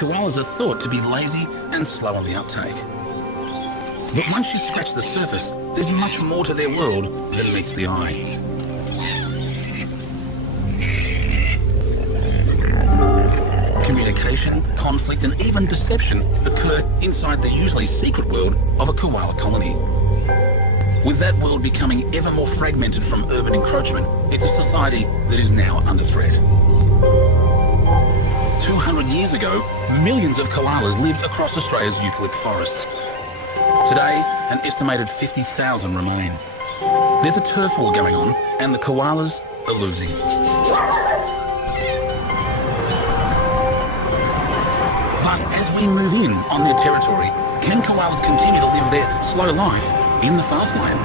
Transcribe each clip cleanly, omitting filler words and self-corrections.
koalas are thought to be lazy and slow on the uptake. But once you scratch the surface, there's much more to their world than meets the eye. Communication, conflict, and even deception occur inside the usually secret world of a koala colony. With that world becoming ever more fragmented from urban encroachment, it's a society that is now under threat. 200 years ago, millions of koalas lived across Australia's eucalypt forests. Today, an estimated 50,000 remain. There's a turf war going on, and the koalas are losing. But as we move in on their territory, can koalas continue to live their slow life in the fast lane?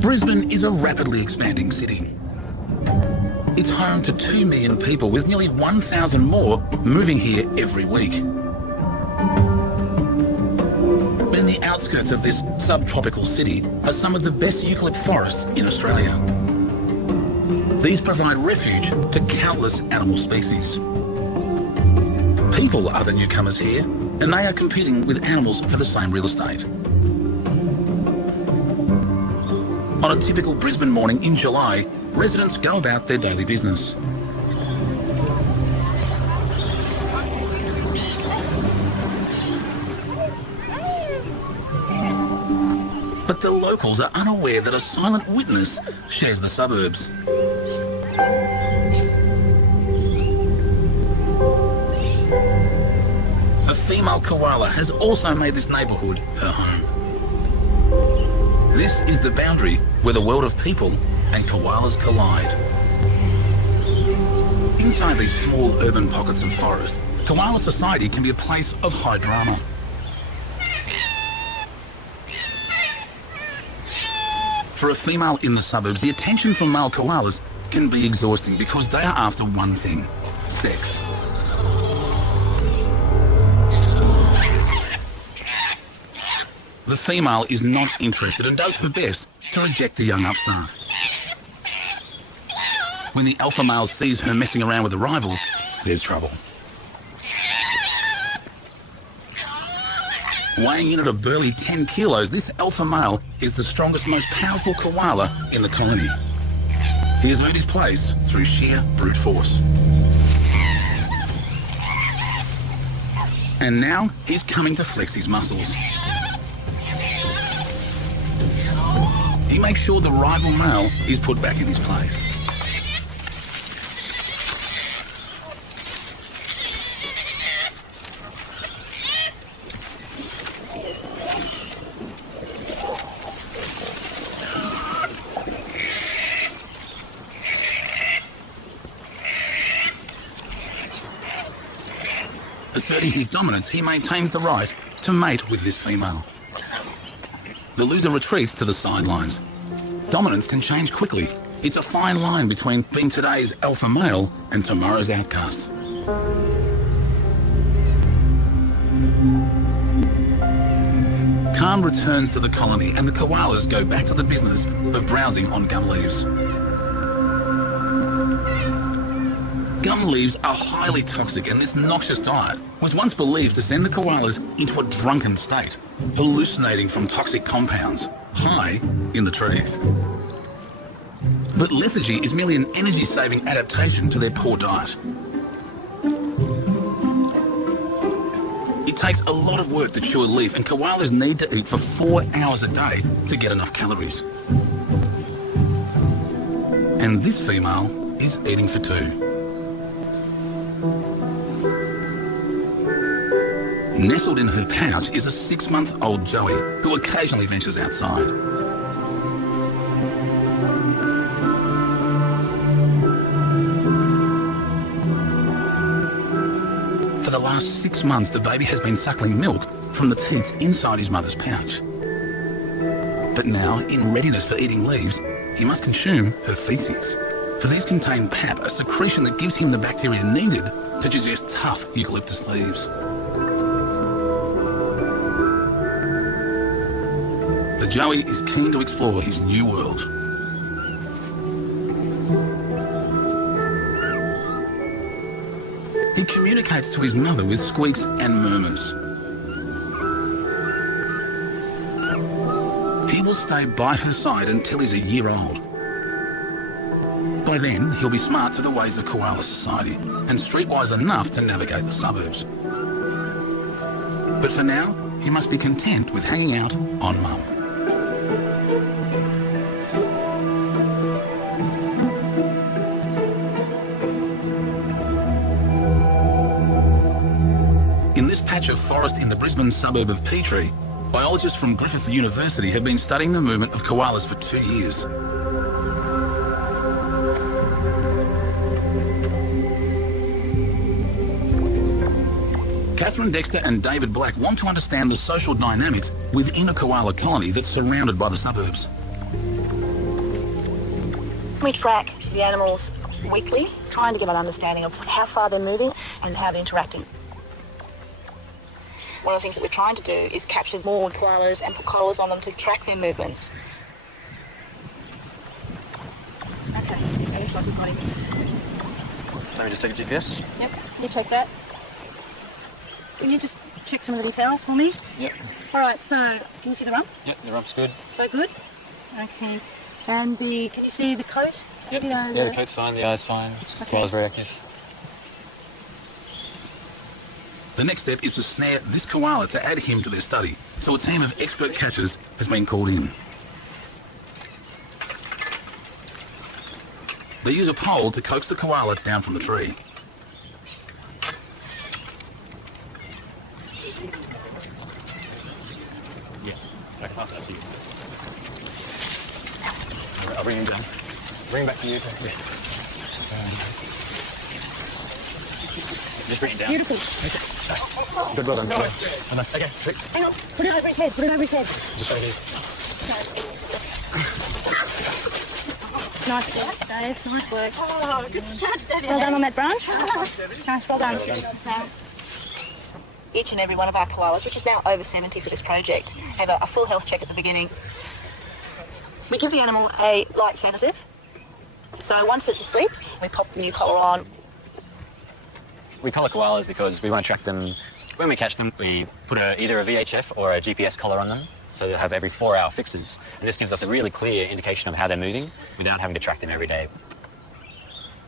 Brisbane is a rapidly expanding city. It's home to 2 million people, with nearly 1,000 more moving here every week. In the outskirts of this subtropical city are some of the best eucalypt forests in Australia. These provide refuge to countless animal species. People are the newcomers here, and they are competing with animals for the same real estate. On a typical Brisbane morning in July, residents go about their daily business. But the locals are unaware that a silent witness shares the suburbs. A female koala has also made this neighbourhood her home. This is the boundary where the world of people and koalas collide. Inside these small urban pockets of forest, koala society can be a place of high drama. For a female in the suburbs, the attention from male koalas can be exhausting because they are after one thing: sex. The female is not interested and does her best to reject the young upstart. When the alpha male sees her messing around with a rival, there's trouble. Weighing in at a burly 10 kilos, this alpha male is the strongest, most powerful koala in the colony. He has earned his place through sheer brute force. And now he's coming to flex his muscles. He makes sure the rival male is put back in his place. Asserting his dominance, he maintains the right to mate with this female. The loser retreats to the sidelines. Dominance can change quickly. It's a fine line between being today's alpha male and tomorrow's outcast. Calm returns to the colony, and the koalas go back to the business of browsing on gum leaves. Gum leaves are highly toxic, and this noxious diet was once believed to send the koalas into a drunken state, hallucinating from toxic compounds high in the trees. But lethargy is merely an energy-saving adaptation to their poor diet. It takes a lot of work to chew a leaf, and koalas need to eat for 4 hours a day to get enough calories. And this female is eating for two. Nestled in her pouch is a 6-month-old Joey, who occasionally ventures outside. For the last 6 months, the baby has been suckling milk from the teats inside his mother's pouch. But now, in readiness for eating leaves, he must consume her feces, for these contain pap, a secretion that gives him the bacteria needed to digest tough eucalyptus leaves. Joey is keen to explore his new world. He communicates to his mother with squeaks and murmurs. He will stay by her side until he's a year old. By then, he'll be smart for the ways of koala society and streetwise enough to navigate the suburbs. But for now, he must be content with hanging out on Mum. In this patch of forest in the Brisbane suburb of Petrie, biologists from Griffith University have been studying the movement of koalas for 2 years. Catherine Dexter and David Black want to understand the social dynamics within a koala colony that's surrounded by the suburbs. We track the animals weekly, trying to get an understanding of how far they're moving and how they're interacting. One of the things that we're trying to do is capture more koalas and put collars on them to track their movements. Okay, that looks like we've got him. Let me just take a GPS. Yep, you check that. Can you just check some of the details for me? Yep. All right, so can you see the rump? Yep, the rump's good. So good? Okay. And can you see the coat? Yep. You know, Yeah, the coat's fine, the eye's fine. Okay. Koala's very active. The next step is to snare this koala to add him to their study, so a team of expert catchers has been called in. They use a pole to coax the koala down from the tree. Yeah, I can pass that to you. I'll bring him down. Bring him back to you. Just bring it down. beautiful. Okay. Nice. Good, well done. Well done. Okay, quick. Hang on, put it over his head, put it over his head. Just over here. Nice work, Dave, nice work. Oh, good catch, Daddy. Well done on that branch. Nice, well done. Each and every one of our koalas, which is now over 70 for this project, have a full health check at the beginning. We give the animal a light sedative. So once it's asleep, we pop the new collar on. We collar koalas because we want to track them. When we catch them, we put either a VHF or a GPS collar on them, so they'll have every 4-hour fixes. And this gives us a really clear indication of how they're moving without having to track them every day.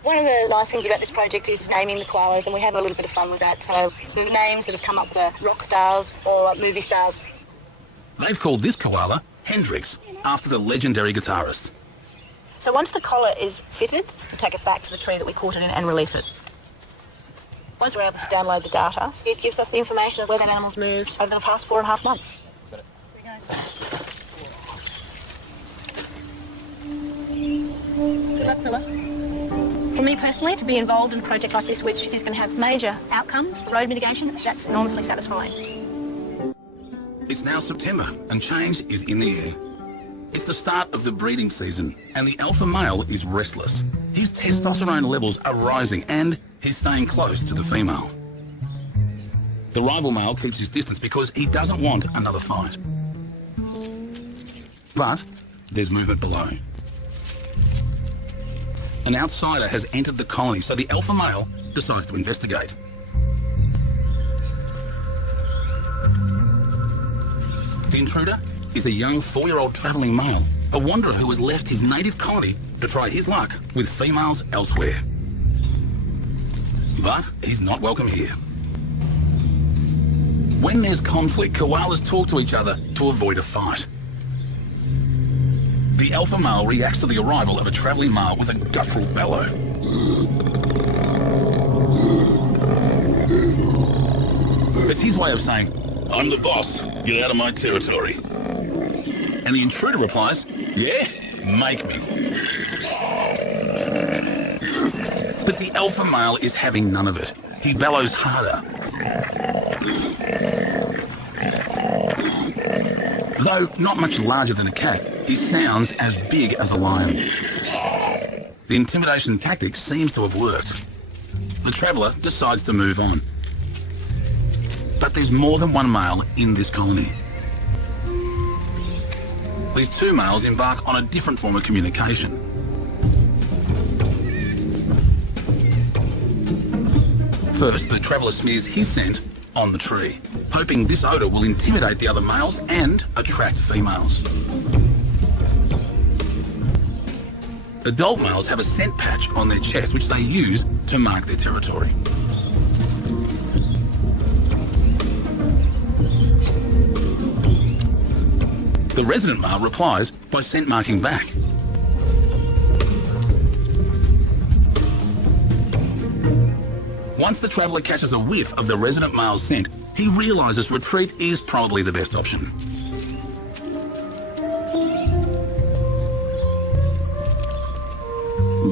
One of the nice things about this project is naming the koalas, and we have a little bit of fun with that. So there's names that have come up to rock stars or movie stars. They've called this koala Hendrix, after the legendary guitarist. So once the collar is fitted, we take it back to the tree that we caught it in and release it. Once we're able to download the data, it gives us the information of where that animal's moved over the past 4.5 months. Good luck, fella. For me personally, to be involved in a project like this, which is going to have major outcomes, road mitigation, that's enormously satisfying. It's now September and change is in the air. It's the start of the breeding season and the alpha male is restless. His testosterone levels are rising and he's staying close to the female. The rival male keeps his distance because he doesn't want another fight. But there's movement below. An outsider has entered the colony, so the alpha male decides to investigate. The intruder is a young 4-year-old travelling male, a wanderer who has left his native colony to try his luck with females elsewhere. But he's not welcome here. When there's conflict, koalas talk to each other to avoid a fight. The alpha male reacts to the arrival of a travelling male with a guttural bellow. It's his way of saying, "I'm the boss, get out of my territory." And the intruder replies, "Yeah, make me." But the alpha male is having none of it. He bellows harder. Though not much larger than a cat, he sounds as big as a lion. The intimidation tactic seems to have worked. The traveller decides to move on. But there's more than one male in this colony. these two males embark on a different form of communication. First, the traveller smears his scent on the tree, hoping this odour will intimidate the other males and attract females. Adult males have a scent patch on their chest which they use to mark their territory. The resident male replies by scent marking back. Once the traveller catches a whiff of the resident male's scent, he realises retreat is probably the best option.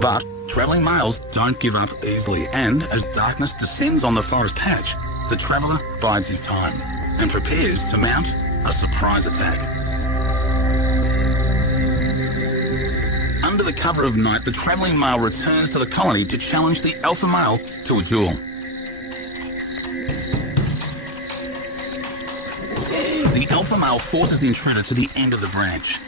But travelling males don't give up easily, and as darkness descends on the forest patch, the traveller bides his time and prepares to mount a surprise attack. Under the cover of night, the travelling male returns to the colony to challenge the alpha male to a duel. The alpha male forces the intruder to the end of the branch.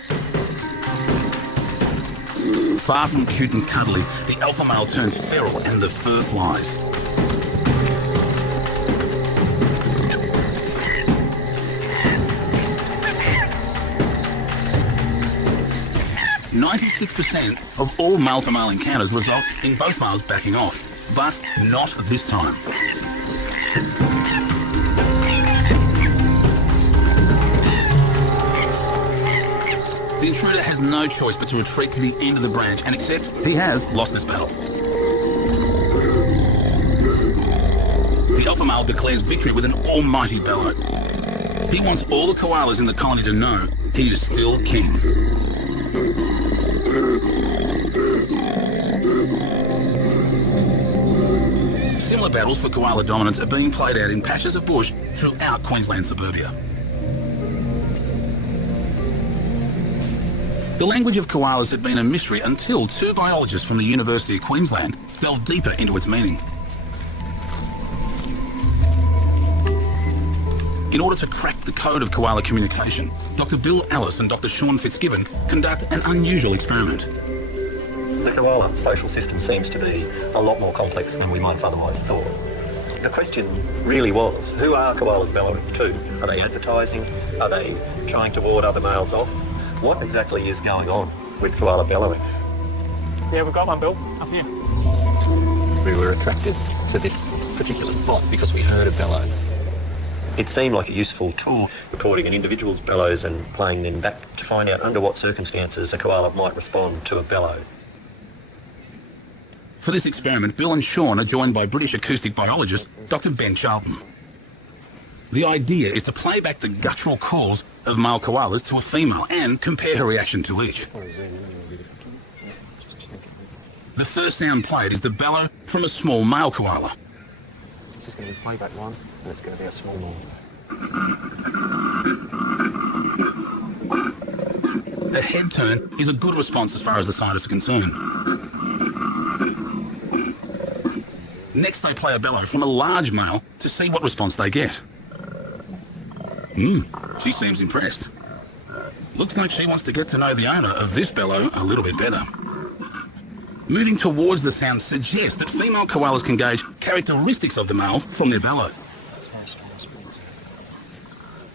Far from cute and cuddly, the alpha male turns feral and the fur flies. "96% of all male-to-male encounters result in both males backing off, but not this time. The intruder has no choice but to retreat to the end of the branch and accept he has lost this battle. The alpha male declares victory with an almighty bellow. He wants all the koalas in the colony to know he is still king. Similar battles for koala dominance are being played out in patches of bush throughout Queensland suburbia. The language of koalas had been a mystery until two biologists from the University of Queensland delved deeper into its meaning. In order to crack the code of koala communication, Dr. Bill Ellis and Dr. Sean Fitzgibbon conduct an unusual experiment. The koala social system seems to be a lot more complex than we might have otherwise thought. The question really was, who are koalas bellowing to? Are they advertising? Are they trying to ward other males off? What exactly is going on with koala bellowing? Yeah, we've got one, Bill, up here. We were attracted to this particular spot because we heard a bellow. It seemed like a useful tool, recording an individual's bellows and playing them back to find out under what circumstances a koala might respond to a bellow. For this experiment, Bill and Sean are joined by British acoustic biologist Dr. Ben Charlton. The idea is to play back the guttural calls of male koalas to a female and compare her reaction to each. The first sound played is the bellow from a small male koala. This is going to be playback one, and it's going to be a small one. A head turn is a good response as far as the scientists are concerned. Next, they play a bellow from a large male to see what response they get. She seems impressed. Looks like she wants to get to know the owner of this bellow a little bit better. Moving towards the sound suggests that female koalas can gauge characteristics of the male from their bellow.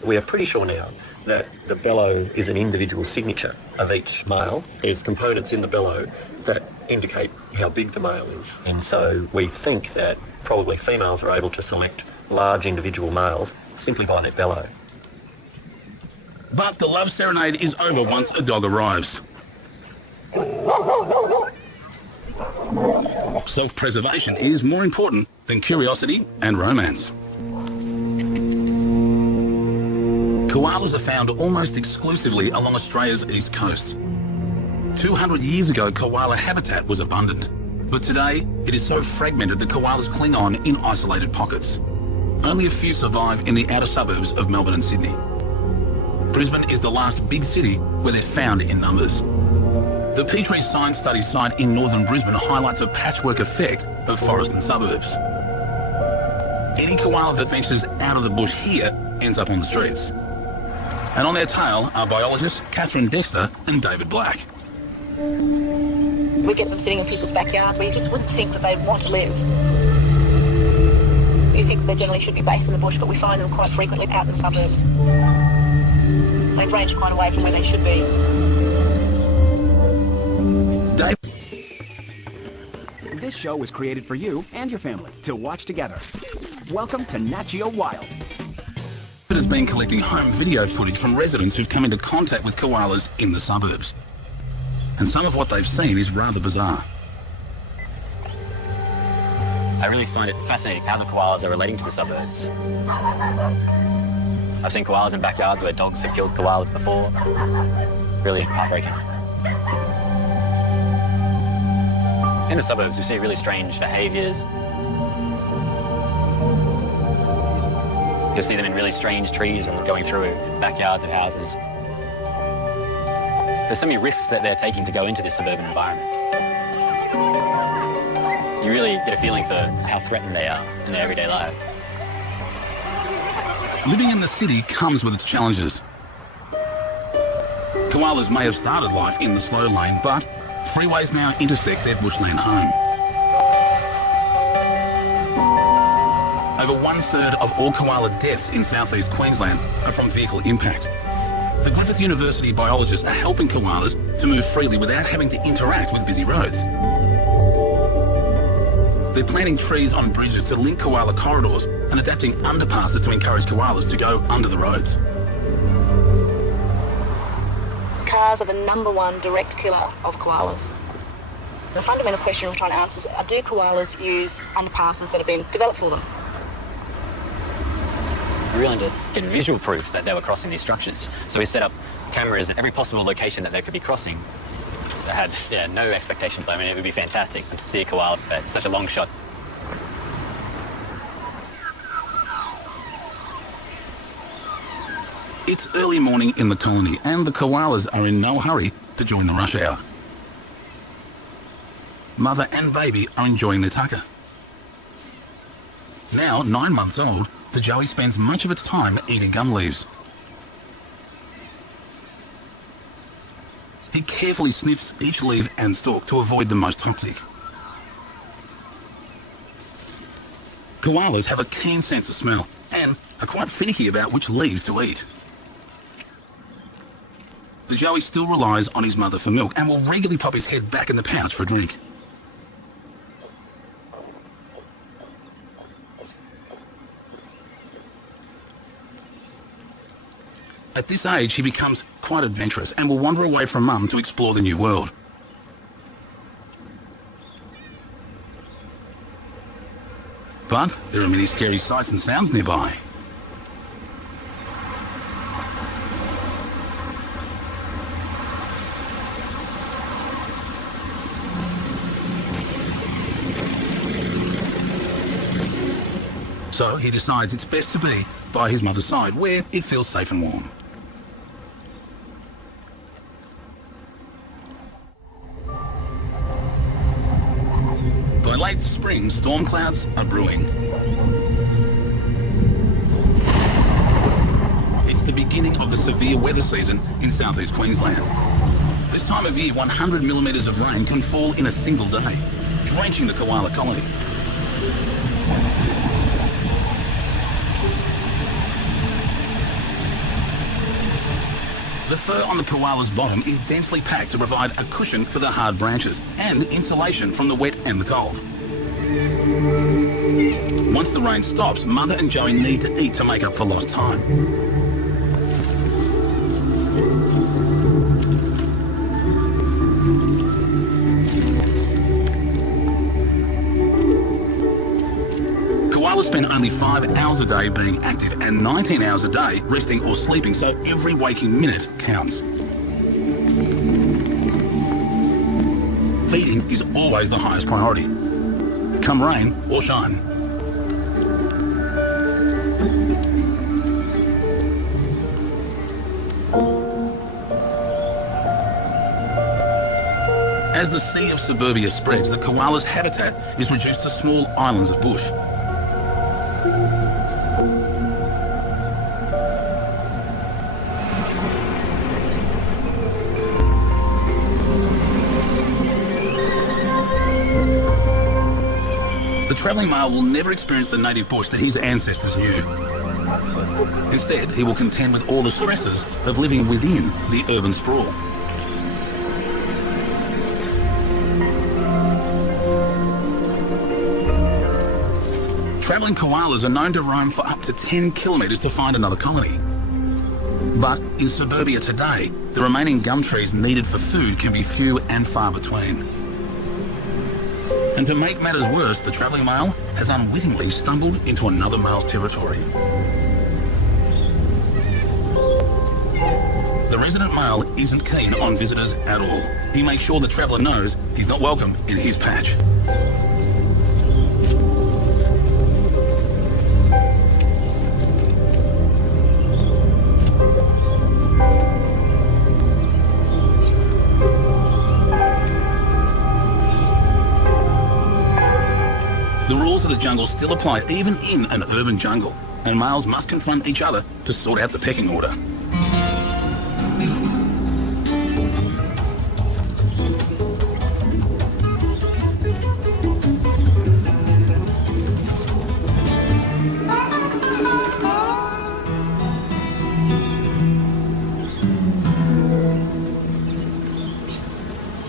We are pretty sure now that the bellow is an individual signature of each male. There's components in the bellow that indicate how big the male is. And so we think that probably females are able to select large individual males simply by their bellow. But the love serenade is over once a dog arrives. Self-preservation is more important than curiosity and romance. Koalas are found almost exclusively along Australia's east coast. 200 years ago, koala habitat was abundant, but today it is so fragmented that koalas cling on in isolated pockets. Only a few survive in the outer suburbs of Melbourne and Sydney. Brisbane is the last big city where they're found in numbers. The Petrie Science Study site in northern Brisbane highlights a patchwork effect of forest and suburbs. Any koala that ventures out of the bush here ends up on the streets. And on their tail are biologists Catherine Dexter and David Black. We get them sitting in people's backyards where you just wouldn't think that they'd want to live. You think that they generally should be based in the bush, but we find them quite frequently out in the suburbs. They've ranged quite away from where they should be. David This show was created for you and your family to watch together. Welcome to Nat Geo Wild. has been collecting home video footage from residents who've come into contact with koalas in the suburbs. And some of what they've seen is rather bizarre. I really find it fascinating how the koalas are relating to the suburbs. I've seen koalas in backyards where dogs have killed koalas before. Really heartbreaking. In the suburbs, we see really strange behaviours. You'll see them in really strange trees and going through backyards of houses. There's so many risks that they're taking to go into this suburban environment. You really get a feeling for how threatened they are in their everyday life. Living in the city comes with its challenges. Koalas may have started life in the slow lane, but freeways now intersect their bushland home. Over 1/3 of all koala deaths in southeast Queensland are from vehicle impact. The Griffith University biologists are helping koalas to move freely without having to interact with busy roads. They're planting trees on bridges to link koala corridors and adapting underpasses to encourage koalas to go under the roads. Cars are the #1 direct killer of koalas. The fundamental question we're trying to answer is, do koalas use underpasses that have been developed for them? We really wanted to get visual proof that they were crossing these structures. So we set up cameras at every possible location that they could be crossing. I had no expectations. I mean, it would be fantastic to see a koala at such a long shot. It's early morning in the colony and the koalas are in no hurry to join the rush hour. Mother and baby are enjoying their tucker. Now 9 months old, the joey spends much of its time eating gum leaves. He carefully sniffs each leaf and stalk to avoid the most toxic. Koalas have a keen sense of smell and are quite finicky about which leaves to eat. The joey still relies on his mother for milk and will regularly pop his head back in the pouch for a drink. At this age, he becomes quite adventurous and will wander away from mum to explore the new world. But there are many scary sights and sounds nearby. So he decides it's best to be by his mother's side, where it feels safe and warm. By late spring, storm clouds are brewing. It's the beginning of the severe weather season in southeast Queensland. This time of year, 100 millimetres of rain can fall in a single day, drenching the koala colony. The fur on the koala's bottom is densely packed to provide a cushion for the hard branches and insulation from the wet and the cold. Once the rain stops, Mother and Joey need to eat to make up for lost time. Koalas spend only 5 hours a day being active and 19 hours a day resting or sleeping, so every waking minute counts. Feeding is always the highest priority, come rain or shine. As the sea of suburbia spreads, the koala's habitat is reduced to small islands of bush. travelling male will never experience the native bush that his ancestors knew. Instead, he will contend with all the stresses of living within the urban sprawl. Travelling koalas are known to roam for up to 10 kilometres to find another colony. But in suburbia today, the remaining gum trees needed for food can be few and far between. And to make matters worse, the travelling male has unwittingly stumbled into another male's territory. The resident male isn't keen on visitors at all. He makes sure the traveller knows he's not welcome in his patch. The rules of the jungle still apply even in an urban jungle, and males must confront each other to sort out the pecking order.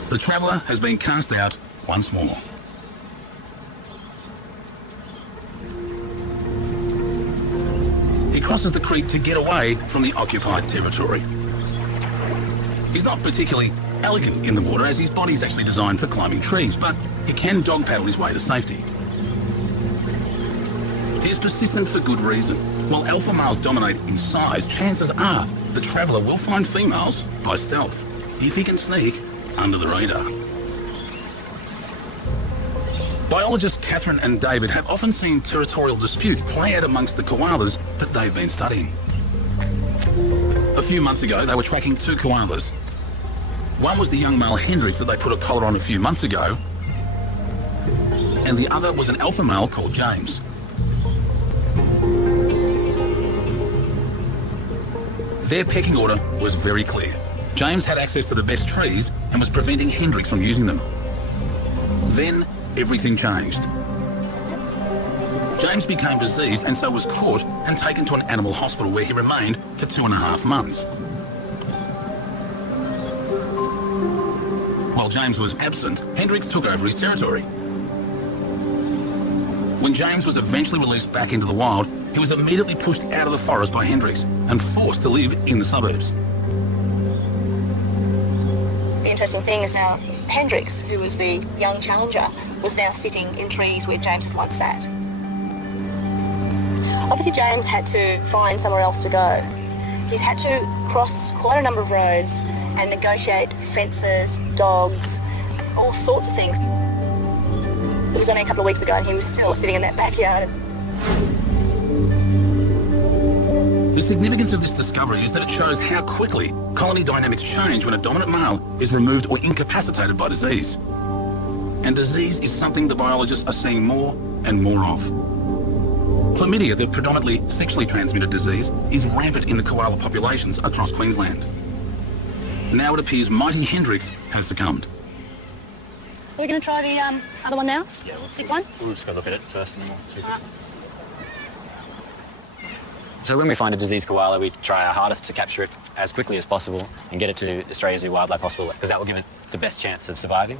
The traveller has been cast out once more. He crosses the creek to get away from the occupied territory. He's not particularly elegant in the water, as his body is actually designed for climbing trees, but he can dog paddle his way to safety. He is persistent for good reason. While alpha males dominate in size, chances are the traveller will find females by stealth, if he can sneak under the radar. Biologists Catherine and David have often seen territorial disputes play out amongst the koalas that they've been studying. A few months ago, they were tracking two koalas. One was the young male Hendrix that they put a collar on a few months ago, and the other was an alpha male called James. Their pecking order was very clear. James had access to the best trees and was preventing Hendrix from using them. Then everything changed. James became diseased and so was caught and taken to an animal hospital where he remained for 2.5 months. While James was absent, Hendrix took over his territory. When James was eventually released back into the wild, he was immediately pushed out of the forest by Hendrix and forced to live in the suburbs. The interesting thing is now Hendrix, who was the young challenger, was now sitting in trees where James had once sat. Obviously James had to find somewhere else to go. He's had to cross quite a number of roads and negotiate fences, dogs, all sorts of things. It was only a couple of weeks ago and he was still sitting in that backyard. The significance of this discovery is that it shows how quickly colony dynamics change when a dominant male is removed or incapacitated by disease. And disease is something the biologists are seeing more and more of. Chlamydia, the predominantly sexually transmitted disease, is rampant in the koala populations across Queensland. Now it appears mighty Hendrix has succumbed. Are we going to try the other one now? Yeah, Sick one? we'll just go look at it first. So when we find a diseased koala, we try our hardest to capture it as quickly as possible and get it to Australia Zoo Wildlife Hospital, because that will give it the best chance of surviving.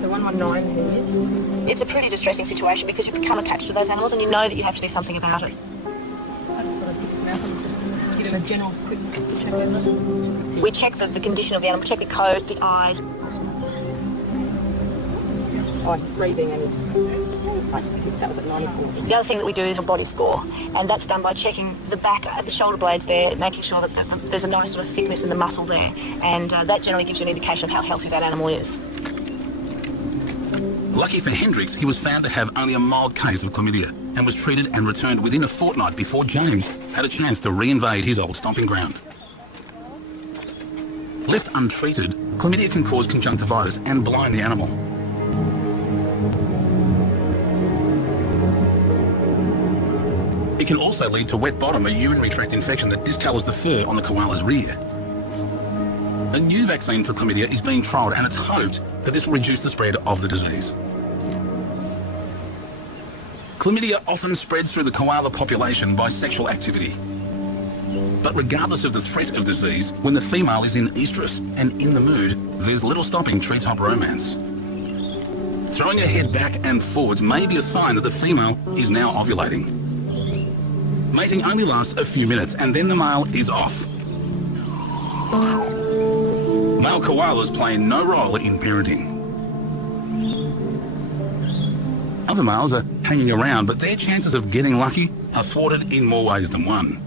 So 119 it is. It's a pretty distressing situation because you become attached to those animals and you know that you have to do something about it. I just sort of pick them out and just give it a general quick check over. We check the condition of the animal, check the coat, the eyes. Oh, he's breathing and he's... I think that was at 94. The other thing that we do is a body score, and that's done by checking the back, the shoulder blades there, making sure that there's a nice sort of thickness in the muscle there, and that generally gives you an indication of how healthy that animal is. Lucky for Hendrix, he was found to have only a mild case of chlamydia and was treated and returned within a fortnight before James had a chance to re-invade his old stomping ground. Left untreated, chlamydia can cause conjunctivitis and blind the animal. It can also lead to wet bottom, a urinary tract infection that discolours the fur on the koala's rear. A new vaccine for chlamydia is being trialled and it's hoped that this will reduce the spread of the disease. Chlamydia often spreads through the koala population by sexual activity. But regardless of the threat of disease, when the female is in estrus and in the mood, there's little stopping treetop romance. Throwing her head back and forwards may be a sign that the female is now ovulating. Mating only lasts a few minutes and then the male is off. Male koalas play no role in parenting. Other males are hanging around, but their chances of getting lucky are thwarted in more ways than one.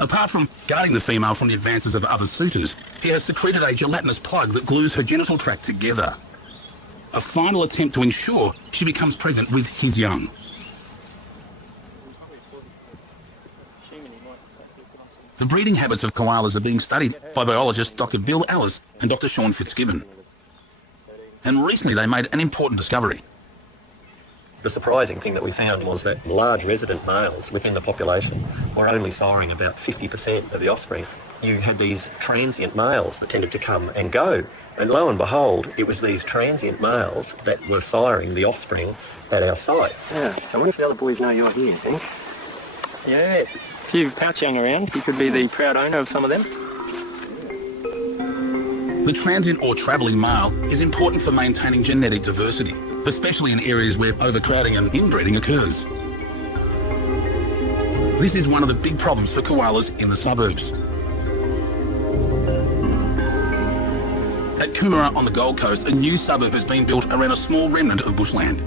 Apart from guarding the female from the advances of other suitors, he has secreted a gelatinous plug that glues her genital tract together. A final attempt to ensure she becomes pregnant with his young. The breeding habits of koalas are being studied by biologists Dr. Bill Ellis and Dr. Sean Fitzgibbon. And recently they made an important discovery. The surprising thing that we found was that large resident males within the population were only siring about 50% of the offspring. You had these transient males that tended to come and go, and lo and behold, it was these transient males that were siring the offspring at our site. Yeah, so I wonder if the other boys know you're here, Hank. Yeah, a few pouch young around. You could be the proud owner of some of them. The transient or travelling male is important for maintaining genetic diversity, especially in areas where overcrowding and inbreeding occurs. This is one of the big problems for koalas in the suburbs. At Coomera on the Gold Coast, a new suburb has been built around a small remnant of bushland.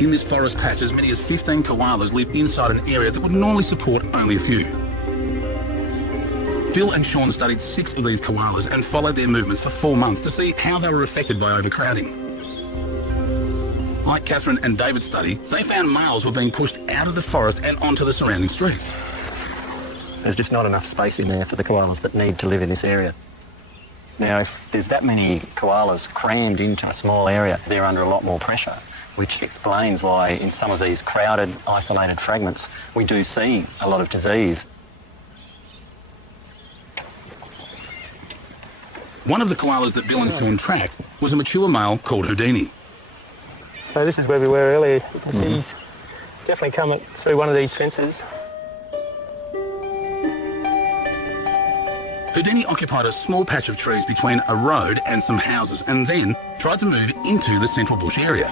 In this forest patch, as many as 15 koalas live inside an area that would normally support only a few. Bill and Sean studied 6 of these koalas and followed their movements for 4 months to see how they were affected by overcrowding. Like Catherine and David's study, they found males were being pushed out of the forest and onto the surrounding streets. There's just not enough space in there for the koalas that need to live in this area. Now, if there's that many koalas crammed into a small area, they're under a lot more pressure, which explains why in some of these crowded, isolated fragments, we do see a lot of disease. One of the koalas that Bill and Sean tracked was a mature male called Houdini. So this is where we were earlier. He's definitely come through one of these fences. Houdini occupied a small patch of trees between a road and some houses and then tried to move into the central bush area.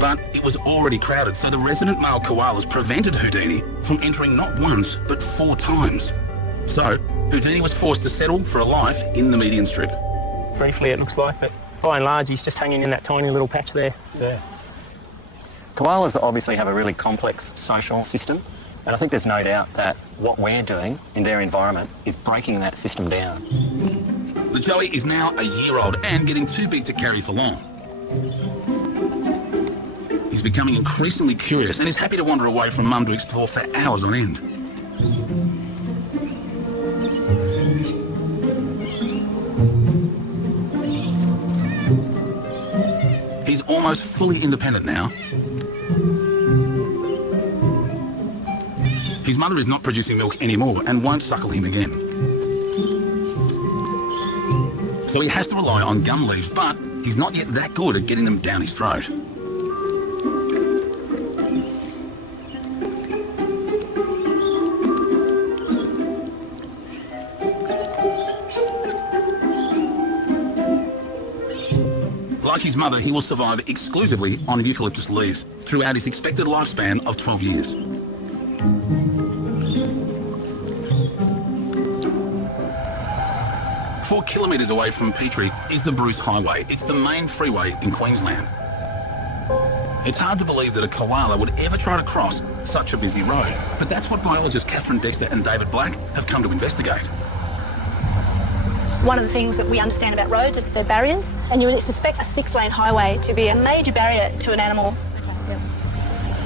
But it was already crowded, so the resident male koalas prevented Houdini from entering not once, but 4 times. So Houdini was forced to settle for a life in the median strip. Briefly, it looks like, but by and large, he's just hanging in that tiny little patch there. Yeah. Koalas obviously have a really complex social system, and I think there's no doubt that what we're doing in their environment is breaking that system down. The joey is now a year old and getting too big to carry for long. He's becoming increasingly curious and is happy to wander away from mum to explore for hours on end. He's almost fully independent now. His mother is not producing milk anymore and won't suckle him again. So he has to rely on gum leaves, but he's not yet that good at getting them down his throat. Like his mother, he will survive exclusively on eucalyptus leaves throughout his expected lifespan of 12 years. Four kilometres away from Petrie is the Bruce Highway. It's the main freeway in Queensland. It's hard to believe that a koala would ever try to cross such a busy road, but that's what biologists Catherine Dexter and David Black have come to investigate. One of the things that we understand about roads is that they're barriers, and you would suspect a 6-lane highway to be a major barrier to an animal.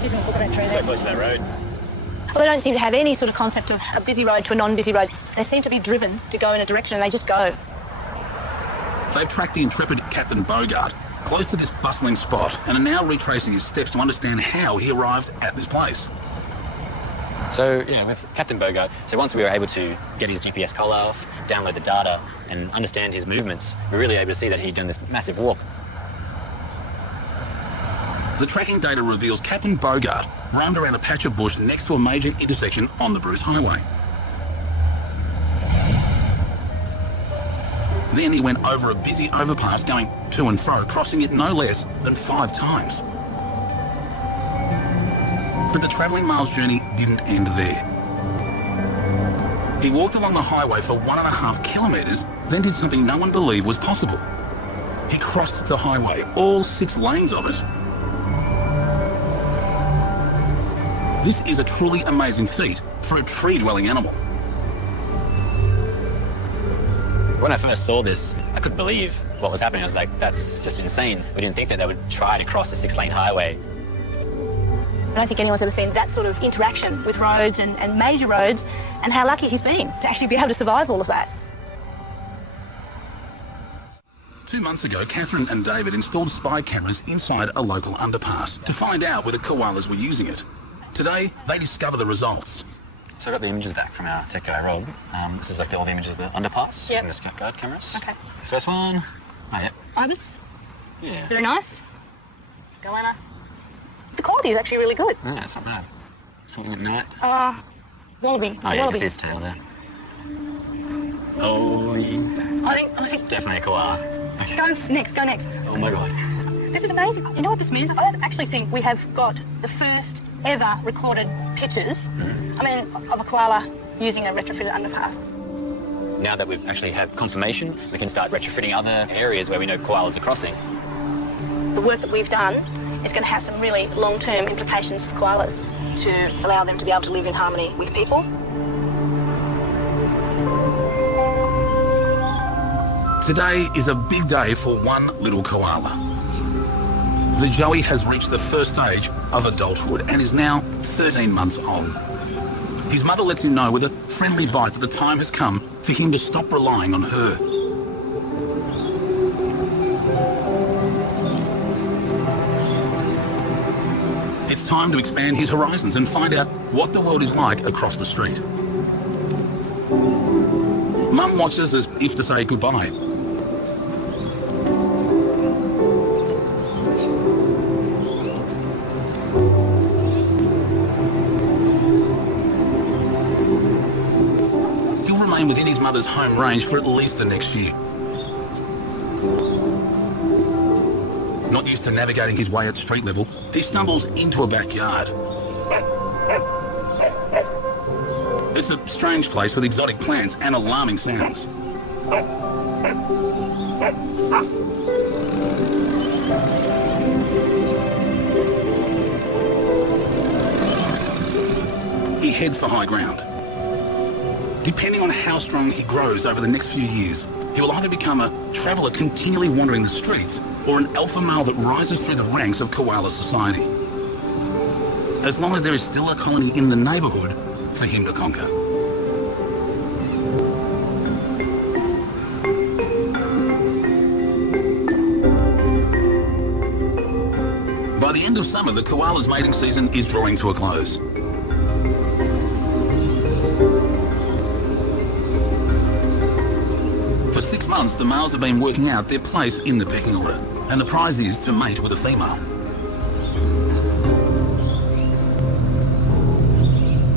He's going to look at that tree there. So close to that road. Well, they don't seem to have any sort of concept of a busy road to a non-busy road. They seem to be driven to go in a direction and they just go. They've tracked the intrepid Captain Bogart close to this bustling spot and are now retracing his steps to understand how he arrived at this place. So, yeah, with Captain Bogart, so once we were able to get his GPS collar off, download the data, and understand his movements, we were really able to see that he'd done this massive walk. The tracking data reveals Captain Bogart roamed around a patch of bush next to a major intersection on the Bruce Highway. Then he went over a busy overpass going to and fro, crossing it no less than 5 times. But the travelling mail's journey didn't end there. He walked along the highway for 1.5 kilometres, then did something no one believed was possible. He crossed the highway, all 6 lanes of it. This is a truly amazing feat for a tree-dwelling animal. When I first saw this, I couldn't believe what was happening. I was like, that's just insane. We didn't think that they would try to cross a 6-lane highway. I don't think anyone's ever seen that sort of interaction with roads and major roads, and how lucky he's been to actually be able to survive all of that. 2 months ago, Catherine and David installed spy cameras inside a local underpass to find out whether koalas were using it. Today, they discover the results. So I got the images back from our tech guy, Rob. This is like all the images of the underpass Yep. from the scout guard cameras. Okay. First one. Oh, yeah. Ibis, Yeah. very nice. Goanna. The quality is actually really good. Yeah, it's not bad. Something at night. Wallaby. Oh, yeah, you Wallaby. can see its tail there. Holy. I think Definitely a koala. Okay. go next. Oh my god. This is amazing. You know what this means? I actually think we have got the first ever recorded pictures, of a koala using a retrofitted underpass. Now that we've actually had confirmation, we can start retrofitting other areas where we know koalas are crossing. The work that we've done is going to have some really long-term implications for koalas to allow them to be able to live in harmony with people. Today is a big day for one little koala. The Joey has reached the first stage of adulthood and is now 13 months old. His mother lets him know with a friendly bite that the time has come for him to stop relying on her. It's time to expand his horizons and find out what the world is like across the street. Mum watches as if to say goodbye. He'll remain within his mother's home range for at least the next year. Not used to navigating his way at street level, he stumbles into a backyard. It's a strange place with exotic plants and alarming sounds. He heads for high ground. Depending on how strong he grows over the next few years, he will either become a traveller continually wandering the streets or an alpha male that rises through the ranks of koala society. As long as there is still a colony in the neighbourhood for him to conquer. By the end of summer, the koala's mating season is drawing to a close. For 6 months, the males have been working out their place in the pecking order, and the prize is to mate with a female.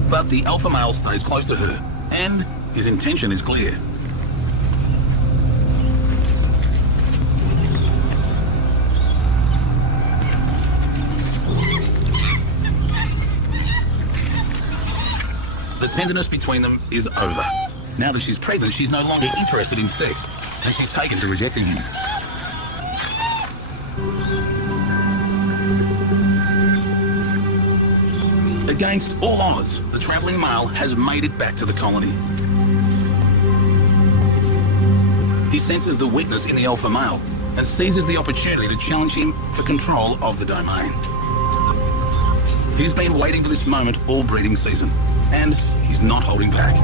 But the alpha male stays close to her, and his intention is clear. The tenderness between them is over. Now that she's pregnant, she's no longer interested in sex, and she's taken to rejecting him. Against all odds, the travelling male has made it back to the colony. He senses the weakness in the alpha male and seizes the opportunity to challenge him for control of the domain. He's been waiting for this moment all breeding season, and he's not holding back.